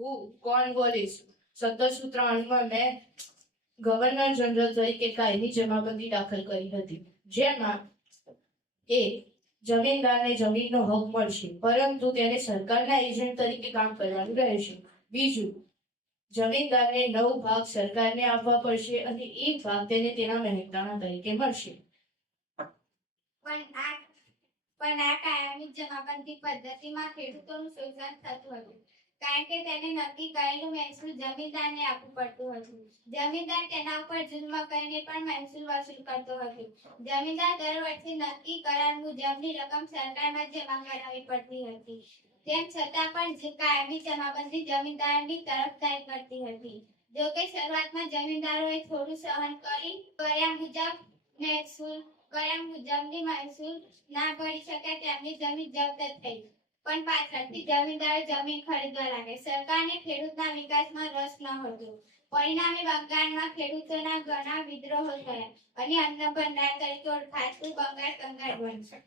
હું કોણ બોલીશ? સત્તરસો ત્રાણુંમાં મેં ગવર્નર જનરલ તરીકે કાયમી જમાબંધી દાખલ કરી હતી. જેમાં એ જમીનદારને જમીનનો હક મળશે, પરંતુ તેને સરકારના એજન્ટ તરીકે કામ કરવાનું રહેશે. બીજું, જમીનદારને નવ ભાગ સરકારને આપવા પડશે અને એક ભાગ તેને તેના મહેનતાણા તરીકે મળશે. પણ આ પણ આ કાયમી જમાબંધી પદ્ધતિમાં ખેડૂતોનું શોષણ થતું હતું. કારણ કે તેને નક્કી કરેલું મહેસૂલ જમીનદારને આપવું પડતું હતું. જમીનદાર તેના ઉપર જુલ્મ કરીને પણ મહેસૂલ વસૂલ કરતો હતો. જમીનદાર દર વર્ષે નક્કી કરાર મુજબની રકમ સરકારમાં જમા કરાવવી પડતી હતી. તેમ છતાં પણ કાયમી જમાબંધી જમીનદારની તરફદારી કરતી હતી. જો કે શરૂઆતમાં જમીનદારોએ થોડું સહન કરી, કર્યા મુજબ મહેસૂલ, કર્યા મુજબની મહેસૂલ ના ભરી શકે તેમની જમીન જપ્ત થઈ. પણ પાછળથી જમીનદારો જમીન ખરીદવા લાગે. સરકારને ખેડૂતના વિકાસમાં રસ ન હતો. પરિણામે બંગાળમાં ખેડૂતોના ઘણા વિદ્રોહો થયા. અને અન્ન ભંડાર તરીકે ઓળખાતું બંગાળ કંગાળ બન્યું.